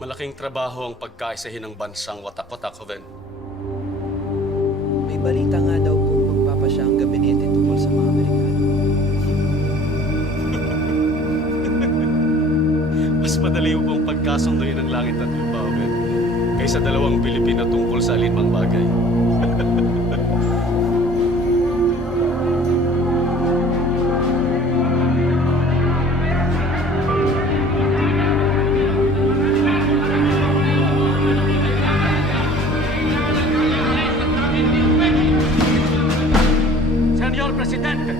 Malaking trabaho ang pagkaisahin ng bansang watak-watak, Joven. May balita nga daw po magpapasya ang gabinete tungkol sa mga Amerikano. Mas madali mo pong pagkasunduin ng langit at lupa, Joven, kaysa dalawang Pilipino tungkol sa alinmang bagay. Senyor Presidente,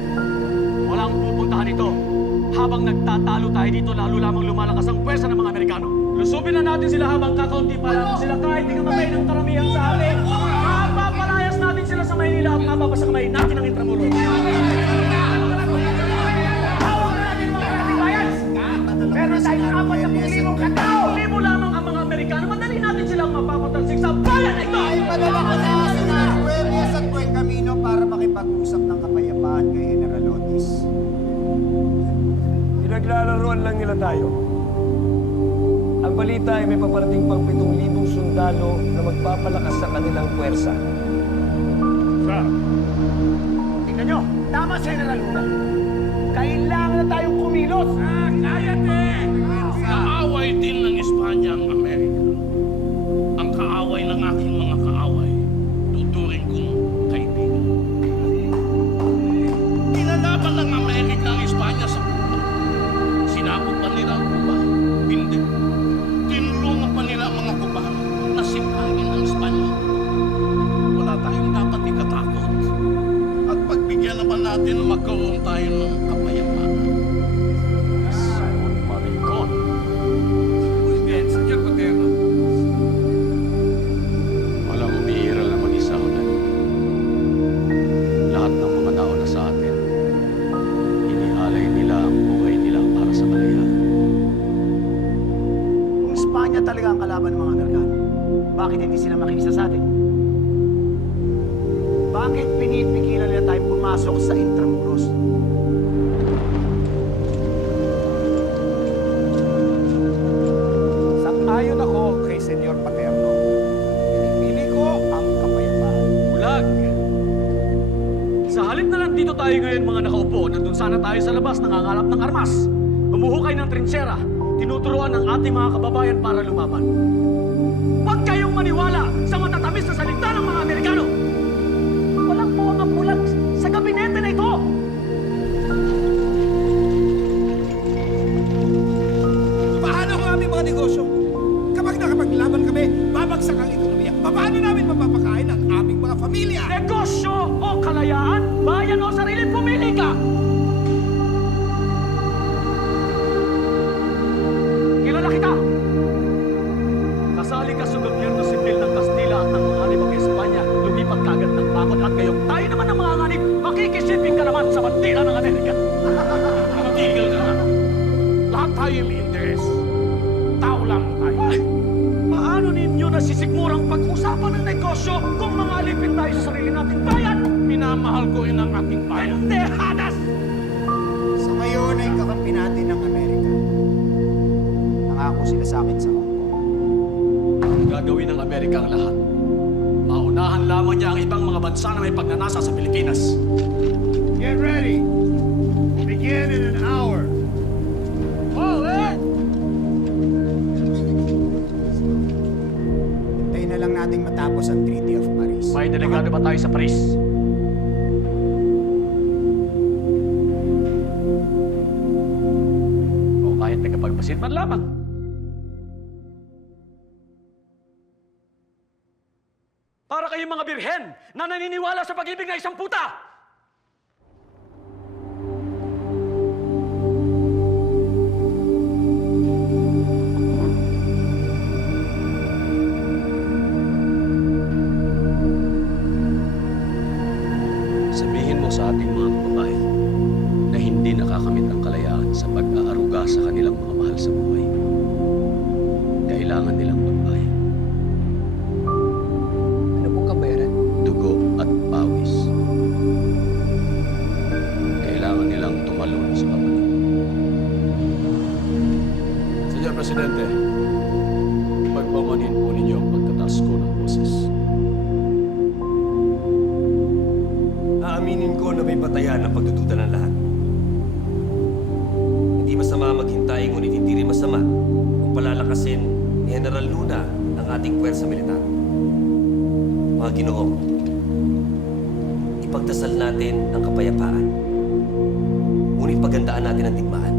walang pupuntahan ito. Habang nagtatalo tayo dito, lalo lamang lumalakas ang pwersa ng mga Amerikano. Lusubin na natin sila habang kakaunti pa lang sila kahit di kamatay ng karamihan sa amin. Mapapalayas natin sila sa Maynila at mapapasakamay natin ang Intramuros. Hawak na natin mga katibayan! Meron tayong 40,000 katao! Libo lamang ang mga Amerikano. Madali natin silang mapapatalsik sa bayan na ito! Ay, padala ko na sina Huwebes at Buen Camino para makipag-usap ng kapayapaan kay General Otis. Pinaglalaroan lang nila tayo. Ang balita ay may paparating pang 7,000 sundalo na magpapalakas sa kanilang puwersa. Sir, tingnan nyo, tama si General Luna. Kailangan na tayong kumilos. Kaaway din ng Espanya ang Amerika. Ang kaaway ng aking mga kaaway, tuturing kong kaibigan. Pinalaban ng Amerika ang Espanya sa Cuba. Sinakop pa nila ang Cuba? Hindi. Tinulungan pa nila ang mga Cubano na sipahin ang Espanya. Wala tayong dapat ikatakot. At pagbigyan naman natin na magkaroon tayo ng kapayapaan. Maricon. Señor Paterno. Walang umiiral na mag-isa, Joven. Lahat ng mga nauna sa atin, inialay nila ang buhay nila para sa kalayaan. Kung Espanya talaga ang kalaban ng mga Amerikano, bakit hindi sila makikisa sa atin? Bakit pinipigilan nila tayo pumasok sa Intramuros? Sang-ayon ako kay Senyor Paterno. Pinipili ko ang kapayapaan. Bulag! Sa halip na lang dito tayo ngayon mga nakaupo, nandun sana tayo sa labas nangangalap ng armas. Humuhukay ng trinsyera, tinuturuan ng ating mga kababayan para lumaban. Huwag kayong maniwala sa matatamis na salita ng mga Amerikano! Walang po ang bulag sa gabinete na ito! Paano ang aming mga negosyo? Kapag nakapaglaban kami, babagsak ang ekonomiya. Paano namin mapapakain ang aming mga pamilya? Negosyo o kalayaan, bayan o sarili, pumili ka! Kilala kita! Kasali ka sa gobyerno sibil ng Kastila at ng mga alibang Espanya, lumipat kagad ng bakod at ngayong tayo naman ng mga nganib, makikisiping ka naman sa bandila ng Amerika. Tigil ka na. Lahat tayo may interes. Tao lang tayo. Paano ninyo nasisigmurang pag-usapan ng negosyo kung mga alipin tayo sa sarili nating bayan? Minamahal ko rin ang ating bayan. Pendejadas! Sa ngayon ay kakampi natin ng Amerika. Nangako sila sa akin sa Hong Kong. Gagawin ng Amerika ang lahat. Maunahan lamang niya ang ibang mga bansa na may pagnanasa sa Pilipinas. Get ready. We'll begin in an hour. Hintayin na lang nating matapos ang Treaty of Paris. May delegado ba tayo sa Paris? O kahit nagkapagpasid man lamang. Para kayong mga birhen na naniniwala sa pag-ibig na isang puta! Sabihin mo sa ating mga kababayan na hindi nakakamit ang kalayaan sa pag-aaruga sa kanilang mga mahal sa buhay. Kailangan nilang magbayad. Ano pong kabayaran? Dugo at pawis. Kailangan nilang tumalon sa kapatid. Senyor Presidente, Pagmamanhin po ninyo ang pagkataas ko ng boses. Aaminin ko na may batayan ang pagdududa ng lahat. Hindi masama maghintay, ngunit hindi rin masama kung palalakasin ni General Luna ang ating puwersa militar. Mga Ginoo, ipagdasal natin ang kapayapaan. Ngunit pagandaan natin ang digmaan.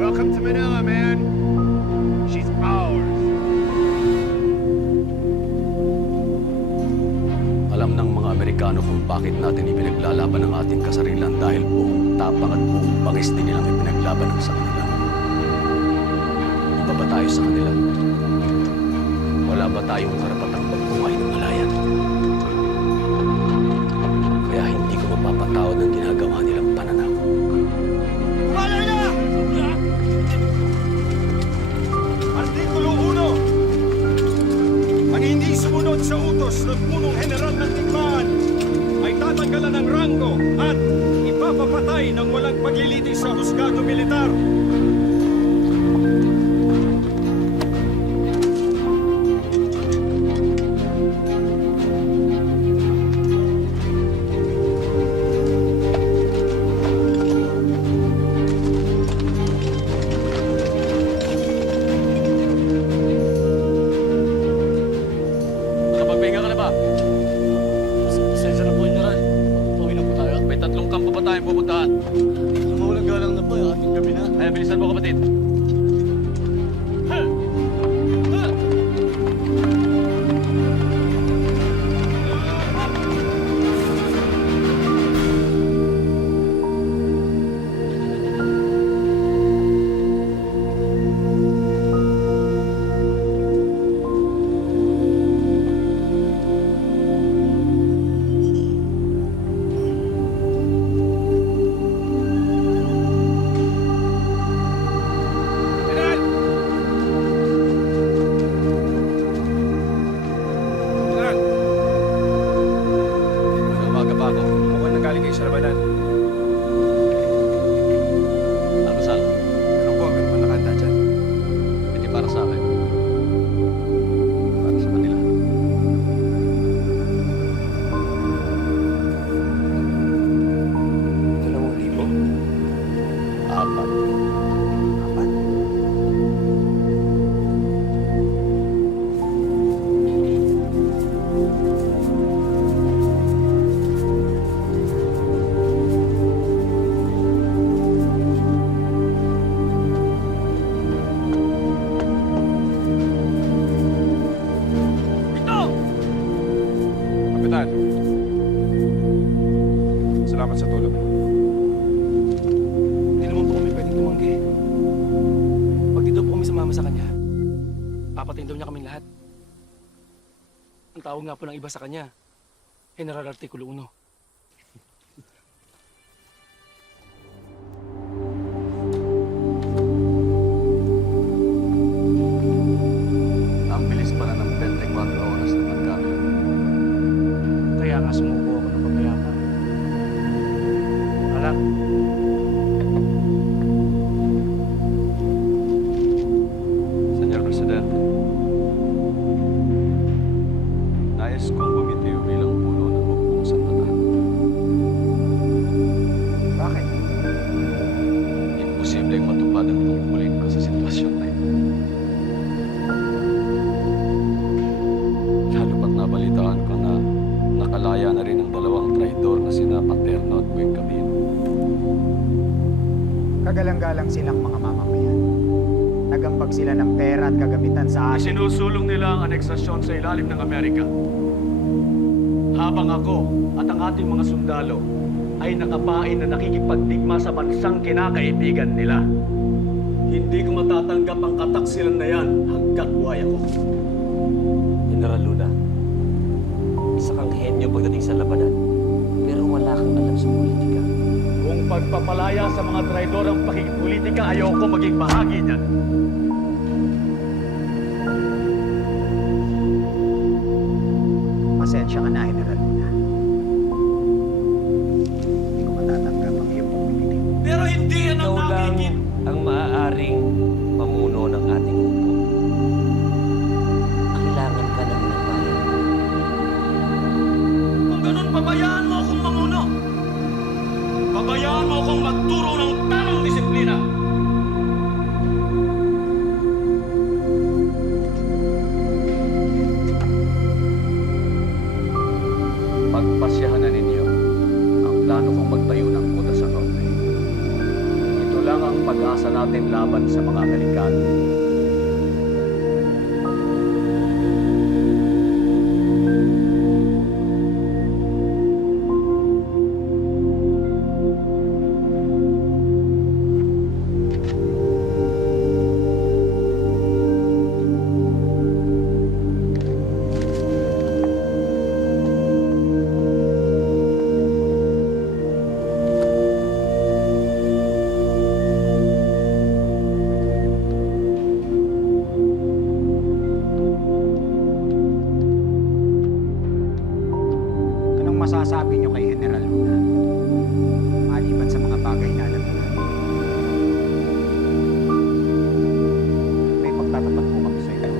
Welcome to Manila, man. She's ours. Alam ng mga Amerikano kung bakit natin ipinaglalaban ang ating kasarilan dahil buong tapang at buong bangis din nilang ipinaglaban ang sa kanila. Iba ba tayo sa kanila? Wala ba tayong karapatang magbungay ng malaya? Kaya hindi ko mapapatawad ang ginagawa nilang pananakot. Kumalay na! Artikulo 1. Ang hindi sumunod sa utos ng punong general ng digmaan ay tatanggalan ng ranggo at ipapapatay ng walang paglilitis sa husgado militar. Nakapagpahinga ka na ba? Sensya na po, General. Pauwi na po tayo. May 3 kampo pa tayong pupuntahan. Mawalang galang na po, ating gabi na. Kaya bilisan mo, kapatid. General! General! Umaga pa ako. Mukhang nanggaling kayo sa labanan. Ano, Sal? Ano po, meron man nakanda dyan. Hindi para sa akin. Para sa kanila. Dalawang libo? 4. Apat? Kapitan. Salamat sa tulong. Hindi naman po kami pwedeng tumanggi. Pag di daw po kami sumama sa kanya, papatayin daw niya kaming lahat. Ang tawag nga po ng iba sa kanya, General Artikulo 1. Ang bilis pala ng 24 oras na nagkamit. Kaya nga sumuko ako ng papayapa. Alak, Senyor Presidente, nais kong bumitiw bilang puno ng hukbong sandatahang. Bakit? Imposibleng matupad ang tungkulin ko sa sitwasyon na ito. Lalo pat nabalitaan ko na nakalaya na rin ang 2 traidor na sina Paterno at Buen Camino. Kagalang-galang silang mga mamamayan. Nagambag sila ng pera at kagamitan sa atin. Isinusulong nila ang aneksasyon sa ilalim ng Amerika. Habang ako at ang ating mga sundalo ay nakapain na nakikipagdigma sa bansang kinakaibigan nila. Hindi ko matatanggap ang kataksilan na yan hanggat buhay ako. General Luna, isa kang henyo pagdating sa labanan, pero wala kang alam sa politika. Kung pagpapalaya sa mga traidorang pakikipolitika, ayoko maging bahagi niyan. Pasensya ka na, General Luna. Hindi ko matatanggap ang iyong pagpipili. Pero hindi yan Ikaw lang ang maaaring mamuno ng ating grupo. Kailangan ka naman ng bayan. Kung ganun, pabayaan mo akong mamuno. Pabayaan mo akong magturo ng tamang disiplina. Pagpasyahan na ninyo ang plano kong magtayo ng kuta sa norte. Ito lang ang pag-asa natin laban sa mga Amerikano. Anong masasabi niyo kay General Luna? Maliban sa mga bagay na alam na natin. May pagtatapat po kami sa iyo.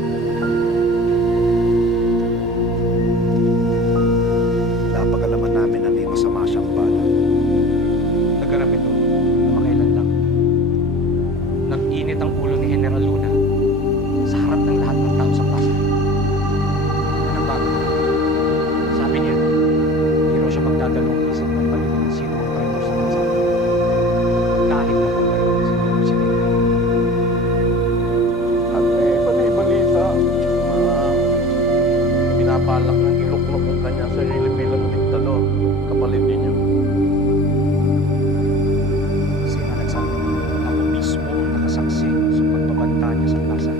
Napag-alaman namin na may masama siyang bala. Naganap ito na makailan lang. Nag-init ang ulo ni General Luna sa harap ng lahat ng tao sa plaza. Anong bago? Sabi niya, hindi raw siya magdadalawang isip ng palitan sino ang traitor sa bansa. Kahit na pagkaroon si Presidente. At may balita, pinapalak ng iluklok ang kanya sarili bilang diktador, kapalit ninyo. Sino nagsabi? Ako mismo ang nakasaksi sa pagbabanta niya sa plaza.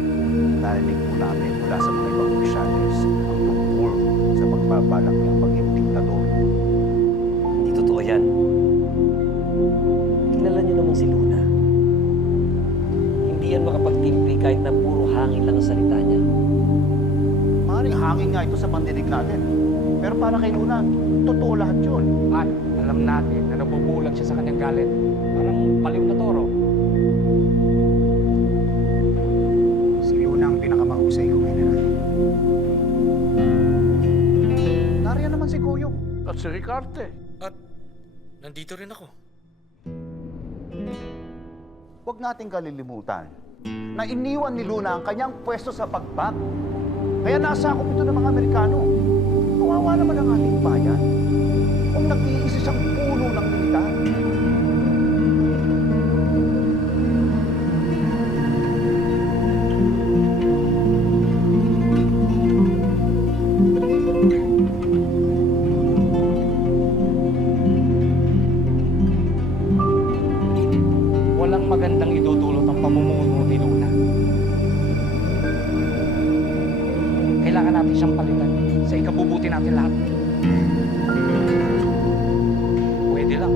Narinig po namin mula sa mga ibang opisyalis ang tungkol sa pagbabalak niyang maging diktador. Hindi totoo yan. Kilala niyo naman si Luna. Hindi yan makapagtimpi kahit na puro hangin lang ang salita niya. Maaaring hangin nga ito sa pandinig natin. Pero para kay Luna, totoo lahat yun. At alam natin na nabubulag siya sa kanyang galit. Parang paliw na toro. Si Luna ang pinakamahusay kong general. Nariyan naman si Goyong. At si Ricarte. At nandito rin ako. Huwag nating kalilimutan na iniwan ni Luna ang kanyang pwesto sa pagpag. Kaya nasakop ito ng mga Amerikano. Kawawa naman ang ating bayan kung nag-iisa siyang puno ng militar. Walang magandang idudulot ang pamumuno ni Luna. Kailangan natin siyang palitan sa ikabubuti natin lahat. Pwede lang.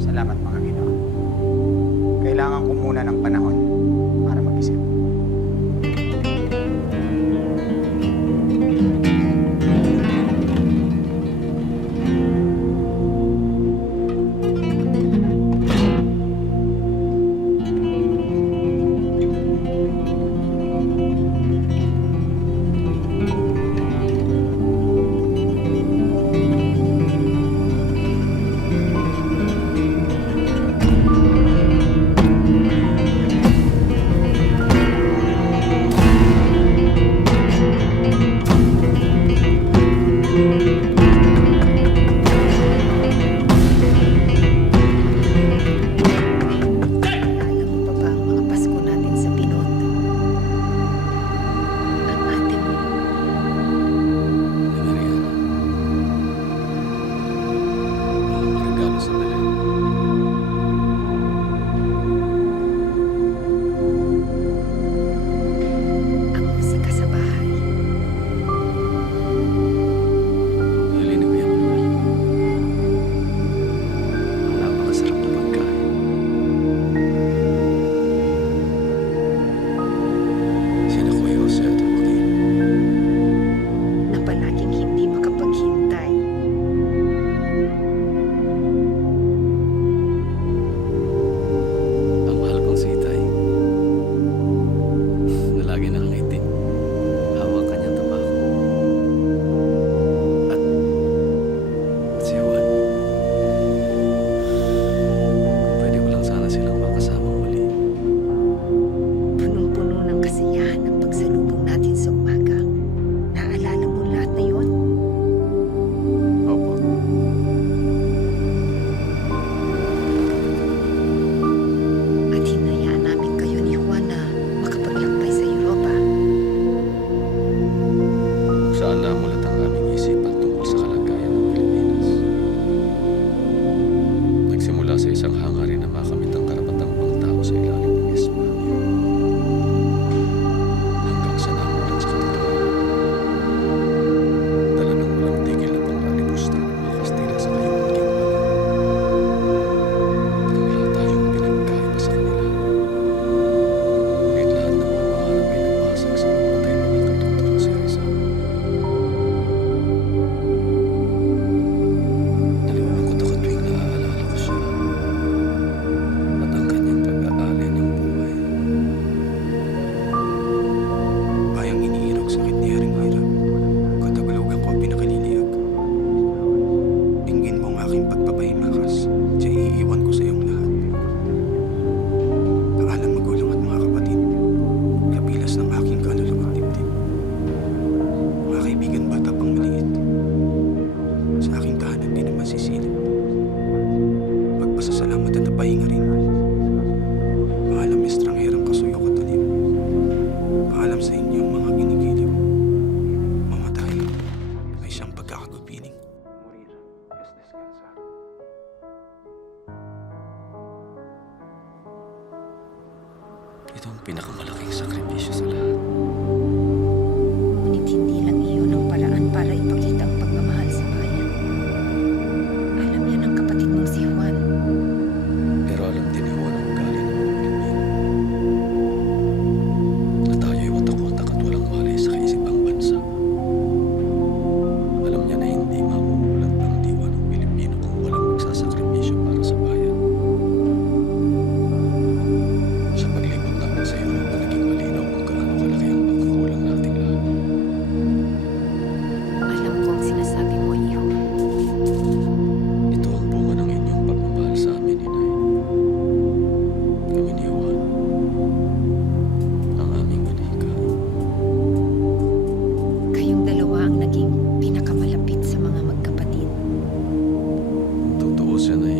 Salamat mga Ginoo. Kailangan ko muna ng panahon para mag-isip. pinakamalaking sakripisyo sa lahat. Ngunit hindi lang iyon ang paraan para ipakita ang pagmamahal sa bayan. Alam yan ng kapatid mong si Juan. Pero alam din ni Juan ang ugali ng mga Pilipino. Na tayo'y watak-watak at walang malay sa kaisipang bansa. Alam niya na hindi mamumulat ang diwa ng Pilipino kung walang magsasakripisyo para sa bayan. Sa paglibot namin sa Europa, naging malinaw kung gaano kalaki ang pagkukulang nating lahat. Alam ko ang sinasabi mo, Iho. Ito ang bunga ng inyong pagmamahal sa amin, Inay. Kami ni Juan, ang aming manika. Kayong dalawa ang naging pinakamalapit sa mga magkapatid. Totoo siya na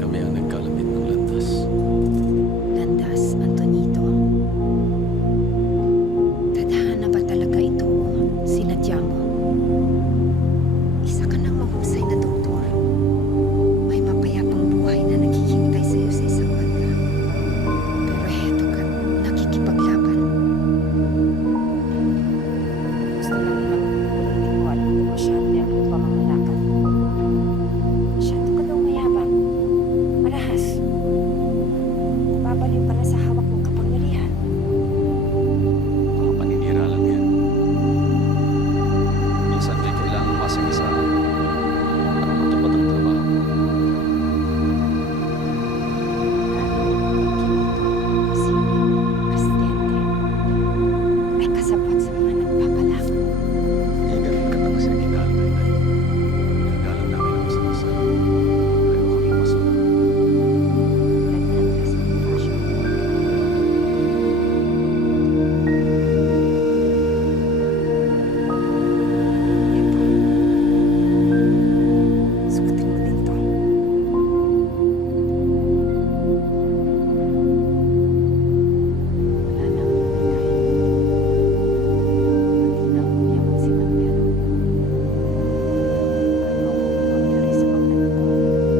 kami ang nagkalapit ng landas. Landas, Antonito. Tadhana ba talaga ito o sinadya mo? Isa ka ng mahusay na doktor. May mapayapang buhay na naghihintay sa iyo sa isang banda. Pero heto ka, nakikipaglaban. Gusto lang naman hindi ko alam kung masyado ang pamamalakad. Masyado ka daw mayabang. Marahas. Babalik pala sa hawak ng kapangyarihan. Mga paninira lang yan. Minsan may kailangan masagisahan para matupad ang trabaho. Presidente, ay kasabot sa mga nagpapalakad. Hindi ganun katakas ang ginagawa na Inay. Ginagalang namin ang isa't isa. Kaya kami masunod. Ganyan ka sa fashion. Ito. Sukutin mo din to. Wala na ang ibigay. Pati na ang yaman si Manuel. Ano ang mangyari sa mga anak ko?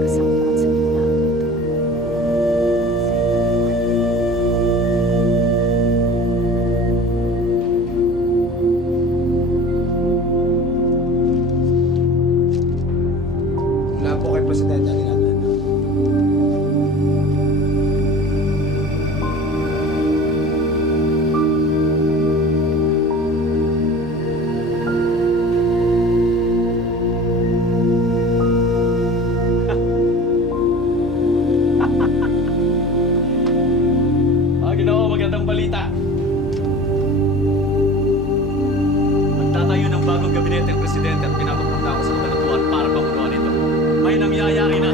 Kasangkuhan sa gitna ang mundo. Sa iyo, Wala po kay Presidente ang ginagawa. Ginawa, magandang balita. Magtatayo ng bagong gabinete ang presidente at pinapapunta ako sa kabanatuan para pamunuan ito. May nangyayari na.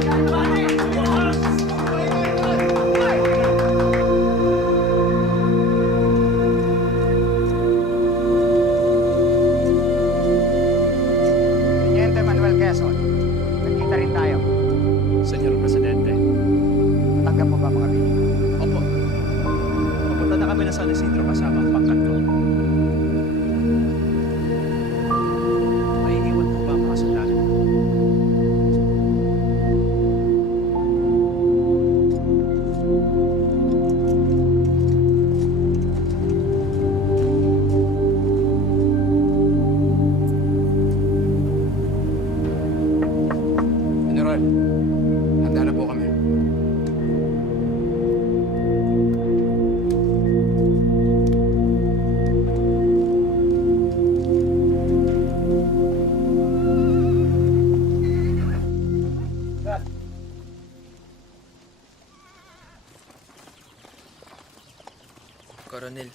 Teniente Manuel Quezon, nagkita rin tayo. Senyor Presidente. Natanggap mo ba mga binigay? Opo. Papunta na kami na San Isidro kasama ang pangkat ko. May iniwan po ba ang mga sundalo? General, handa na po kami. Coronel,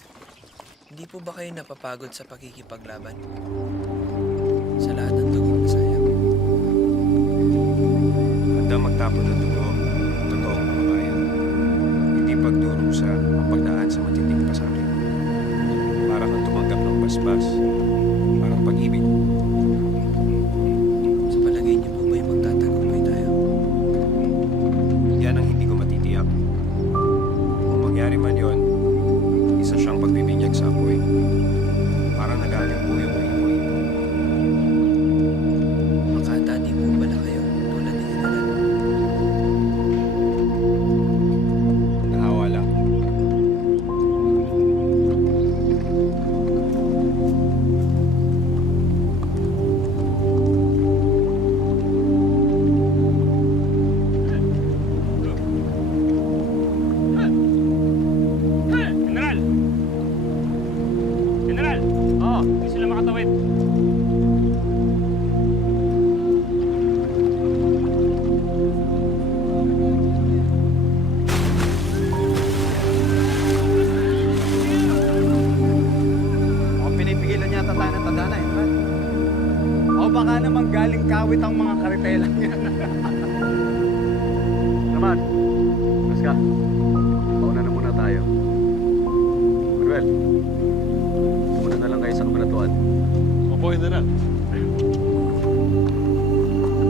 hindi po ba kayo napapagod sa pakikipaglaban? Sa lahat ng dugong nasayang. Handa magtapon ng dugo ang totoong mamamayan. Hindi pagdurusa ang pagdaan sa matinding pasakit. Para kang tumanggap ng basbas. Parang pag-ibig. Sa palagay niyo po ba'y magtatagumpay tayo? Yan ang hindi ko matitiyak. Kung mangyari man yon, isa siyang pagbibinyag sa apoy. Parang nagaling po yung ipo-ipo. Makatati po pala kayo tulad ni General. ng tadhana, General. O baka naman galing kawit ang mga karitelang yan. Naman, mas ka. Pauna na muna tayo. Manuel, sumunod na lang kayo sa kabanatuan. Opo, General.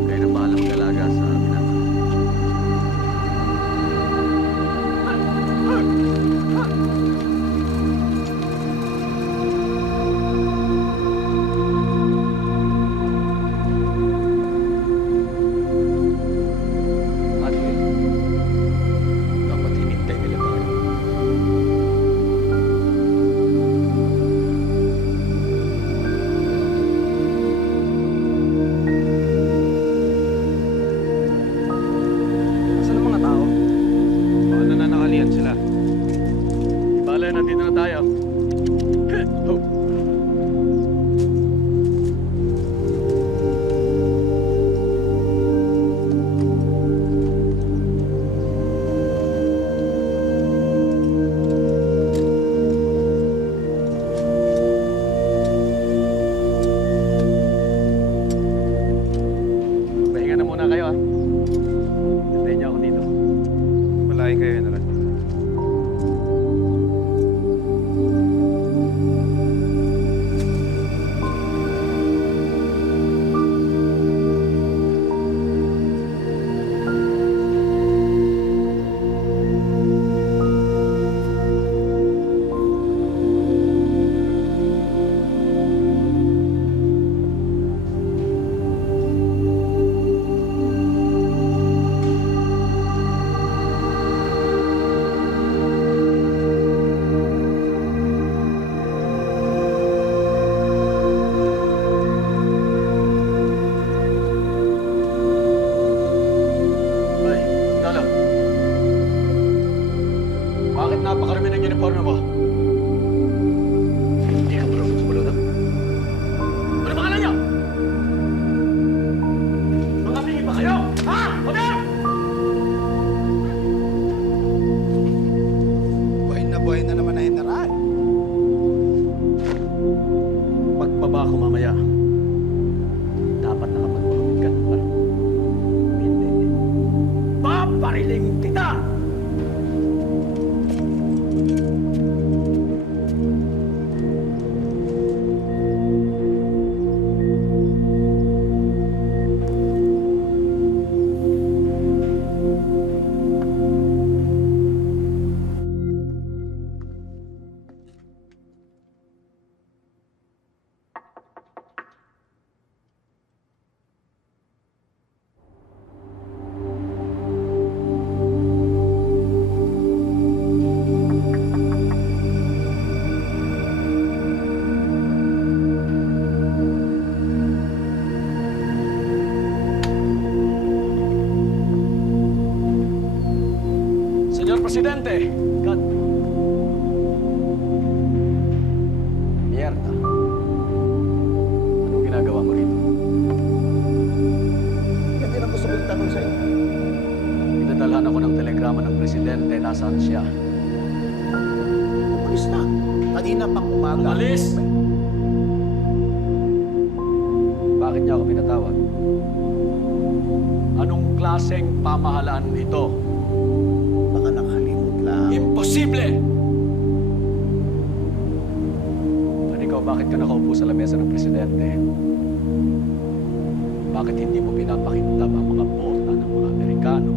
Kayo nang bahala mag-alaga sa binata. Ate, dapat hinintay nila tayo. Saan ang mga tao? Baka nananakalian sila. Bale, nandito na tayo. Oh. Pahinga na muna kayo, ha? Hintayin niyo ako dito. Malayo kayo, General. Ay, Dalo. Bakit napakarami ng uniforme mo? Hindi ka marunong sumunod, ha? Ano pangalan niyo? Mga pingi ba kayo? Ha? Order! Buhay na naman na General. Pagbaba ko mamaya, dapat nakapagpapagod ka pa. Hindi. Papariling kita! Señor Presidente, God. Mierda. Anong ginagawa mo rito? Yan din ang gusto kong tanong sa'yo. Pinadalhan ako ng telegrama ng Presidente. Nasaan siya? Umalis na. Kanina pang umaga. Umalis! Bakit niya ako pinatawag? Anong klaseng pamahalaan ito? Baka nakalimot lang. Imposible! At ikaw, bakit ka nakaupo sa lamesa ng Presidente? Bakit hindi mo pinapakintab ang mga bota ng mga Amerikano?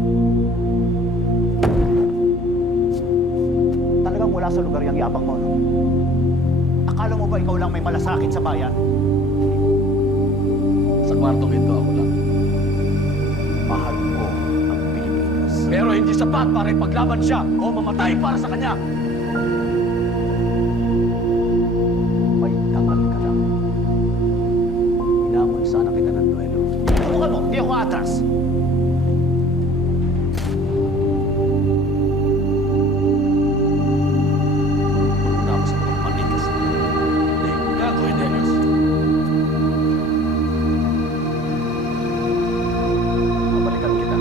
Talagang wala sa lugar yung yabang mo, no? Akala mo ba ikaw lang may malasakit sa bayan? Sa kwartong ito, ako lang. Mahal ko ang Pilipinas. Pero hindi sapat para ipaglaban siya o mamatay para sa kanya. May tangal ka lang. Inamon sana kita ng duelo. Subukan mo, hindi ako atras. Pumunta ako sa mga manigas. Hindi, gago, Hidelios. Babalikan kita.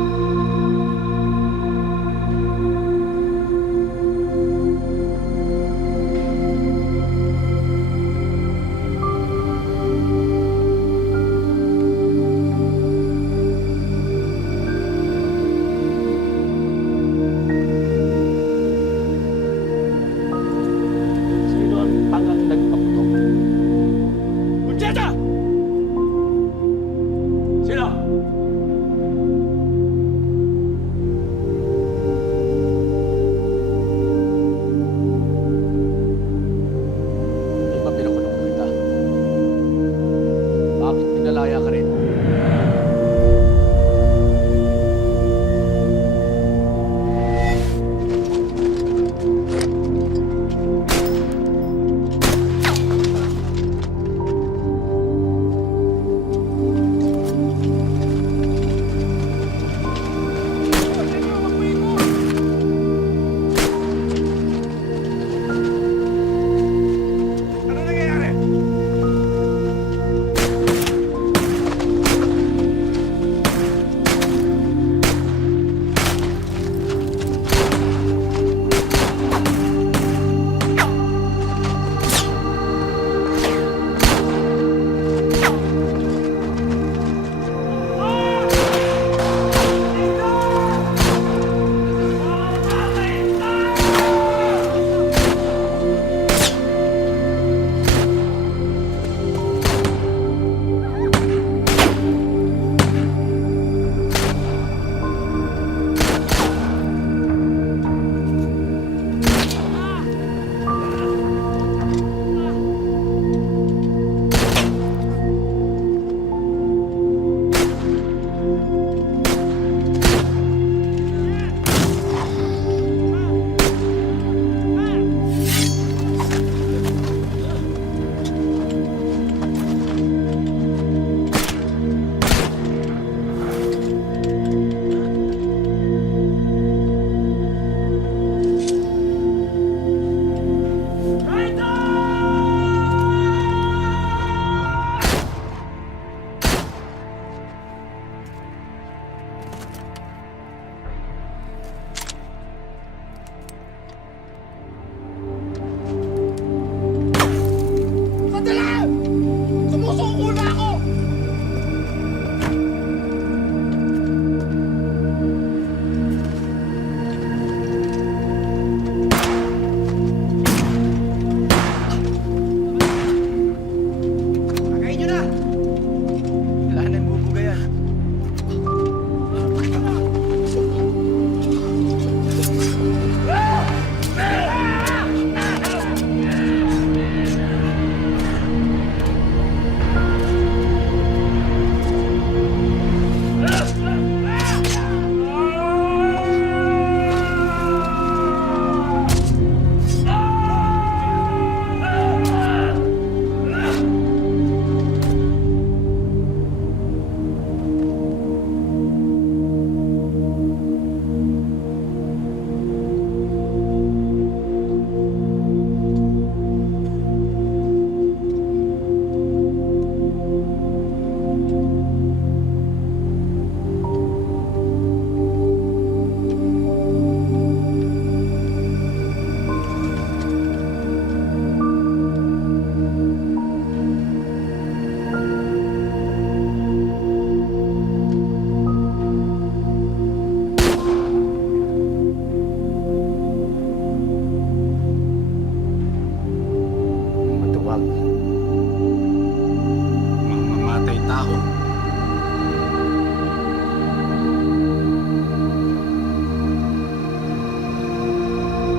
tao.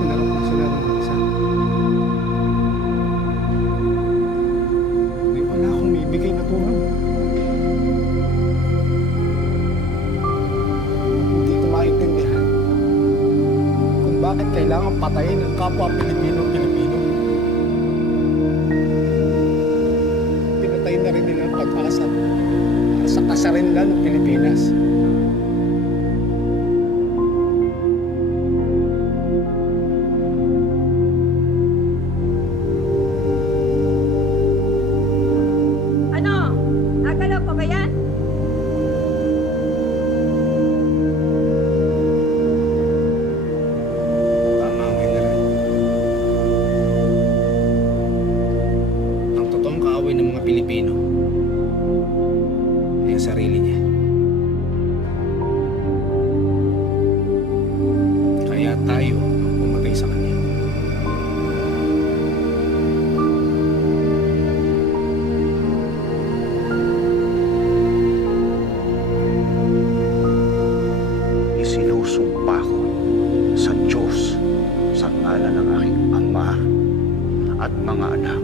Pinarap na sila ng isa. Di wala akong maibigay na tulong. Hindi ko maintindihan kung bakit kailangan patayin ang kapwa Pilipino-Pilipino. Pinatay na rin nila ang pag-asa para sa kasarinlan ng Pilipinas. Ano? Nagalaw pa ba yan? Tama ang general. Ang totoong kaaway ng mga Pilipino ay ang sarili niya. Kaya tayo ang pumatay sa kanya. Isinusumpa ko sa Diyos, sa ngalan ng aking ama at mga anak,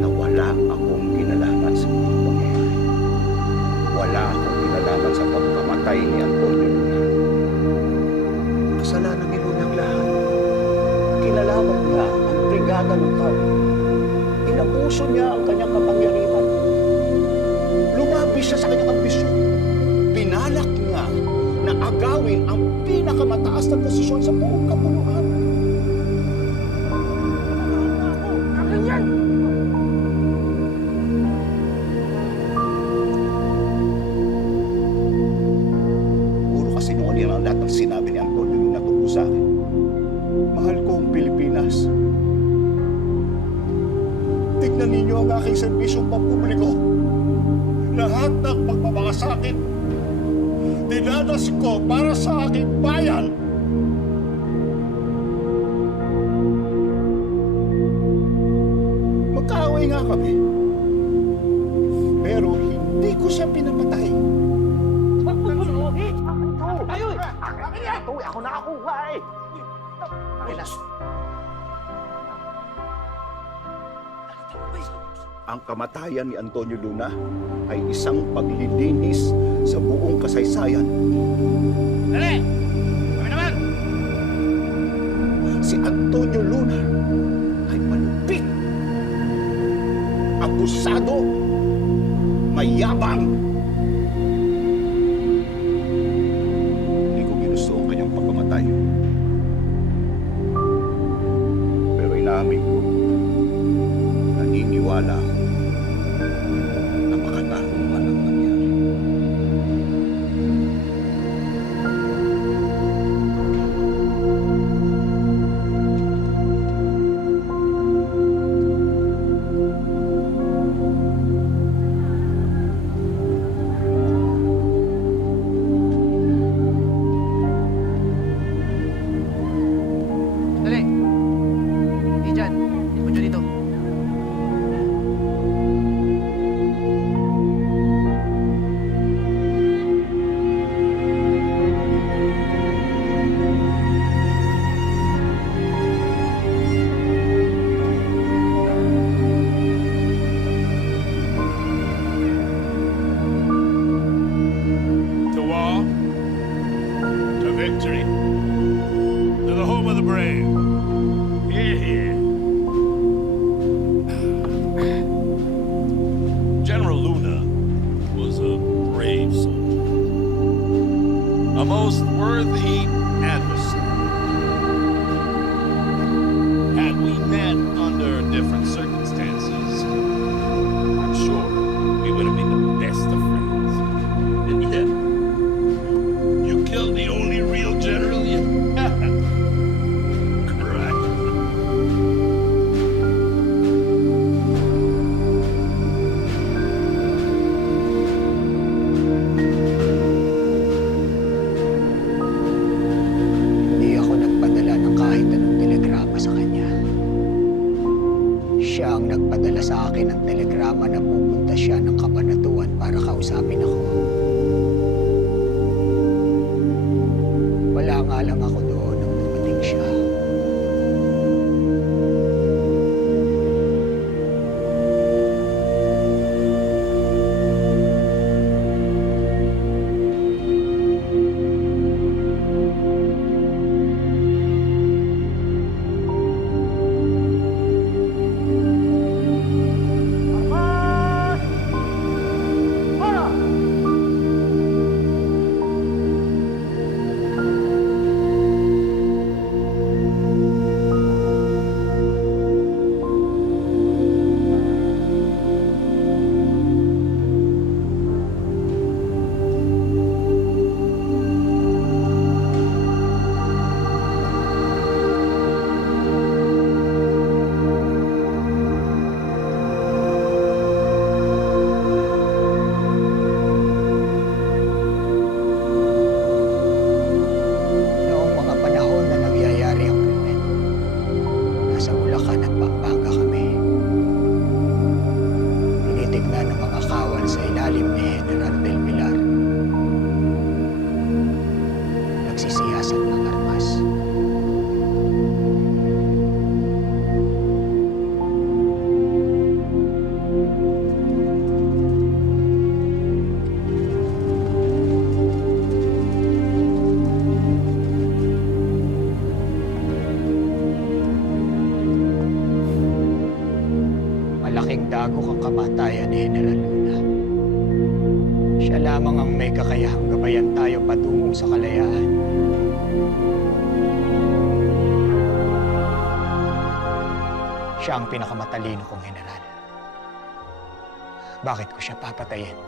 na wala akong kinalaman sa mga pangyayari. Wala akong kinalaman sa pagkamatay ni Antonio Luna. Kasalanan ni Luna ang lahat. Kinalaman niya ang brigada ng tao. Inabuso niya ang kanyang kapangyarihan. Lumabis siya sa kanyang ambisyon. Pinalak niya na agawin ang pinakamataas na posisyon sa buong kapuluan. Akin yan! Puro kasi noon yan ang lahat ng sinabi ni Antonio Luna tungkol sa akin. Mahal ko ang Pilipinas. Tignan ninyo ang aking serbisyong pampubliko. Lahat ng pagmamakasakin dinanas ko para sa aking bayan. Magkaaway nga kami. Pero hindi ko siya pinapatay. Akin yan! Ako nakakuha eh! Akin na. Ang kamatayan ni Antonio Luna ay isang paglilinis sa buong kasaysayan. Dali! Kami naman! Si Antonio Luna ay malupit, abusado, mayabang. Hindi ko ginusto ang kanyang pagkamatay. Pero inamin ko, naniniwala ako na makatahong man ang nangyari. Dali! Hey, dyan. Ikot nyo dito. To war, to victory, to the home of the brave. Hear, hear. General Luna was a brave soldier, a most worthy adversary. Had we met under different circumstances, I'm sure we would have been the best of friends. And yet, you killed the only real general you right. Hindi ako nagpadala ng kahit anong telegrama sa kanya. Siya ang nagpadala sa akin ng telegrama na pupunta siya ng Kabanatuan para kausapin ako. Wala nga lang ako doon nang dumating siya. Noong mga panahon na nangyayari ang krimen, nasa Bulacan at Pampanga kami. Tinitignan ng mga kawal sa ilalim ni General Del Pilar. Nagsisiyasat ng armas. Malaking dagok ang kamatayan ni General Luna. Siya lamang ang may kakayahang gabayan tayo patungo sa kalayaan. Siya ang pinakamatalino kong general. Bakit ko siya papatayin?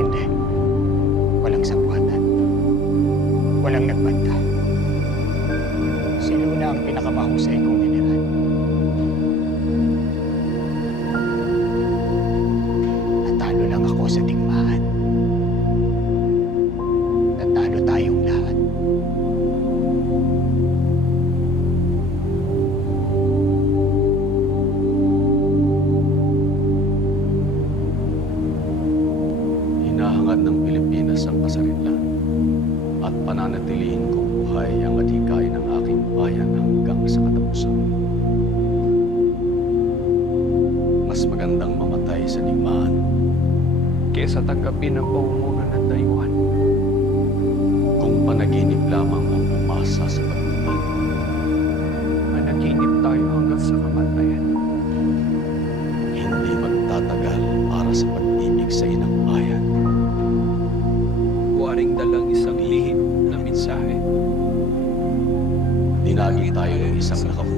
Hindi. Walang sabuatan. Walang nagbanta. Si Luna ang pinakamahusay kong general. Natalo lang ako sa digmaan. Natalo tayong lahat. Hinahangad ng Pilipinas ang kasarinlan at pananatilihin kong buhay ang adhikain ng aking bayan hanggang sa katapusan. Mas magandang mamatay sa digmaan Kesa tanggapin ang pamumuno ng dayuhan. kung panaginip lamang ang umasa sa pagmamahal. Managinip tayo hanggang sa kamatayan. Hindi magtatagal para sa pag-ibig sa inang bayan. Waring dalang isang lihim na mensahe. Dinagi tayo ng isang nakapuso